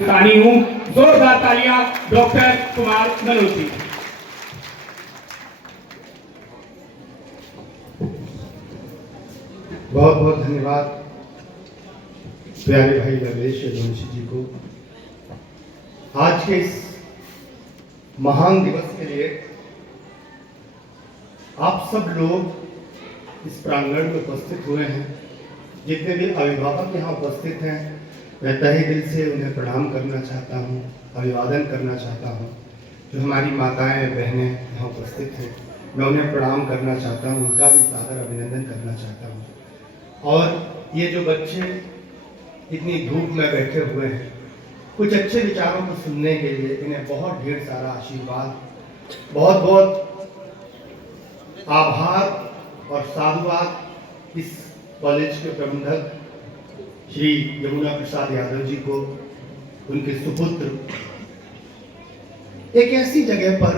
स्थानी हूँ। जोरदार तालियां डॉक्टर कुमार मनोज जी। बहुत बहुत धन्यवाद प्यारे भाई नरेश यदुवंशी जी को आज के इस महान दिवस के लिए। आप सब लोग इस प्रांगण में उपस्थित हुए हैं। जितने भी अभिभावक यहाँ उपस्थित हैं, मैं तहे दिल से उन्हें प्रणाम करना चाहता हूँ, अभिवादन करना चाहता हूँ। जो हमारी माताएं बहनें यहाँ उपस्थित हैं, मैं उन्हें प्रणाम करना चाहता हूँ, उनका भी सादर अभिनंदन करना चाहता हूँ। और ये जो बच्चे इतनी धूप में बैठे हुए हैं, कुछ अच्छे विचारों को सुनने के लिए इन्हें बहुत ढेर सारा आशीर्वाद, बहुत बहुत आभार और साधुवाद इस कॉलेज के प्रबंधक श्री यमुना प्रसाद यादव जी को, उनके सुपुत्र। एक ऐसी जगह पर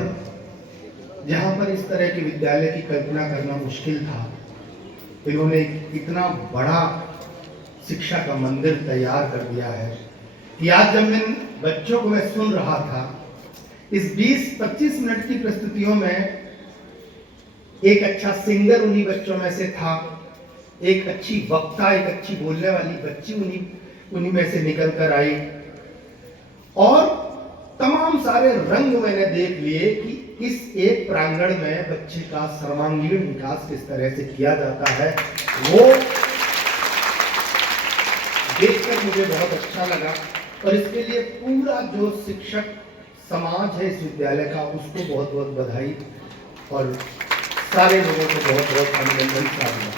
जहां पर इस तरह के विद्यालय की कल्पना करना मुश्किल था, इन्होंने इतना बड़ा शिक्षा का मंदिर तैयार कर दिया है कि आज जब इन बच्चों को मैं सुन रहा था, इस 20-25 मिनट की प्रस्तुतियों में एक अच्छा सिंगर उन्हीं बच्चों में से था, एक अच्छी वक्ता, एक अच्छी बोलने वाली बच्ची उन्हीं में से निकल कर आई, और तमाम सारे रंग मैंने देख लिए कि इस एक प्रांगण में बच्चे का सर्वांगीण विकास किस तरह से किया जाता है। वो देखकर मुझे बहुत अच्छा लगा, और इसके लिए पूरा जो शिक्षक समाज है इस विद्यालय का, उसको बहुत बहुत बधाई और सारे लोगों को बहुत बहुत अभिनंदन चाहिए।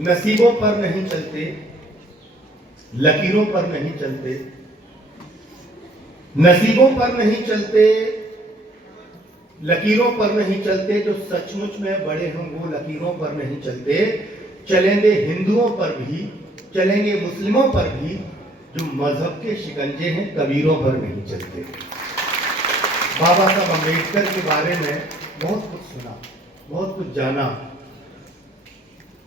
नसीबों पर नहीं चलते, लकीरों पर नहीं चलते, नसीबों पर नहीं चलते, लकीरों पर नहीं चलते। जो सचमुच में बड़े हों वो लकीरों पर नहीं चलते। चलेंगे हिंदुओं पर भी, चलेंगे मुस्लिमों पर भी, जो मजहब के शिकंजे हैं कबीरों पर नहीं चलते। बाबा साहब अम्बेडकर के बारे में बहुत कुछ सुना, बहुत कुछ जाना,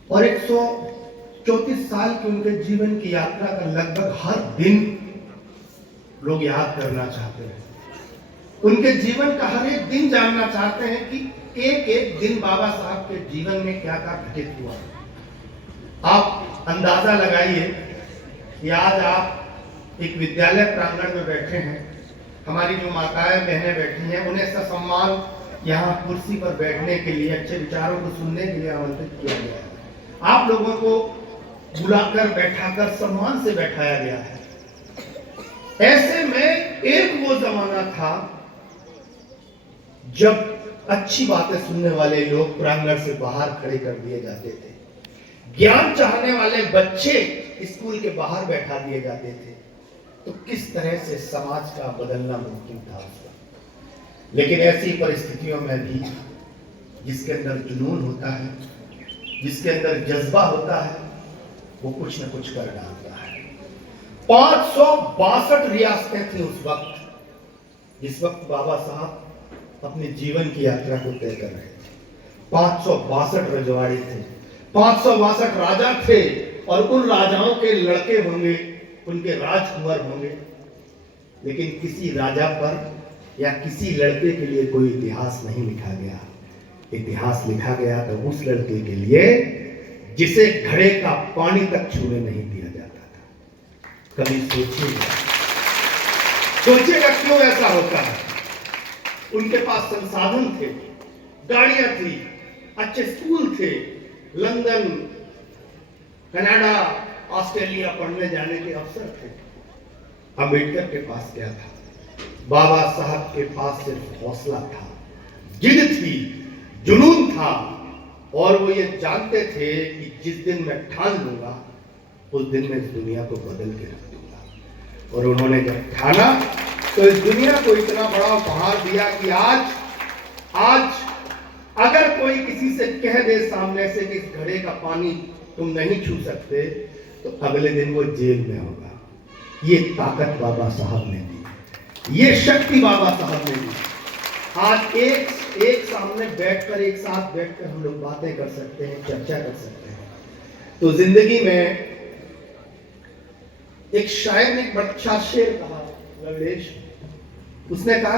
और 134 साल की उनके जीवन की यात्रा का लगभग हर दिन लोग याद करना चाहते हैं। उनके जीवन का हर एक दिन जानना चाहते हैं कि एक एक दिन बाबा साहब के जीवन में क्या क्या घटित हुआ। आप अंदाजा लगाइए कि आज आप एक विद्यालय प्रांगण में बैठे हैं, हमारी जो माताएं बहनें बैठी हैं, उन्हें ससम्मान यहाँ कुर्सी पर बैठने के लिए, अच्छे विचारों को सुनने के लिए आमंत्रित किया गया है। आप लोगों को बुलाकर बैठाकर सम्मान से बैठाया गया है। ऐसे में एक वो जमाना था जब अच्छी बातें सुनने वाले लोग प्रांगण से बाहर खड़े कर दिए जाते थे, ज्ञान चाहने वाले बच्चे स्कूल के बाहर बैठा दिए जाते थे। तो किस तरह से समाज का बदलना मुमकिन था उसका। लेकिन ऐसी परिस्थितियों में भी जिसके अंदर जुनून होता है, जिसके अंदर जज्बा होता है, वो कुछ न कुछ कर डालता है। 562 रियासतें थी उस वक्त, जिस वक्त बाबा साहब अपने जीवन की यात्रा को तय कर रहे थे। 562 रजवाड़े थे, 562 राजा थे, और उन राजाओं के लड़के होंगे, उनके राजकुमार होंगे। लेकिन किसी राजा पर या किसी लड़के के लिए कोई इतिहास नहीं लिखा गया। इतिहास लिखा गया तो उस लड़के के लिए जिसे घड़े का पानी तक छूने नहीं दिया जाता था। कभी सोचिएगा क्यों ऐसा होता है। उनके पास संसाधन थे, गाड़ियां थी, अच्छे स्कूल थे, लंदन, कनाडा, ऑस्ट्रेलिया पढ़ने जाने के अवसर थे। अम्बेडकर के पास क्या था? बाबा साहब के पास सिर्फ हौसला था, जिद थी, जुनून था, और वो ये जानते थे कि जिस दिन मैं ठान लूंगा उस दिन मैं इस दुनिया को बदल के रख दूंगा। और उन्होंने जब ठाना तो इस दुनिया को इतना बड़ा उपहार दिया कि आज अगर कोई किसी से कह दे सामने से कि इस घड़े का पानी तुम नहीं छू सकते, तो अगले दिन वो जेल में होगा। ये ताकत बाबा साहब ने दी, ये शक्ति बाबा साहब ने दी। आज एक सामने बैठकर, एक साथ बैठकर हम लोग बातें कर सकते हैं, चर्चा कर सकते हैं। तो जिंदगी में एक शायर ने एक बड़ा अच्छा शेर कहा, लवलेश। उसने कहा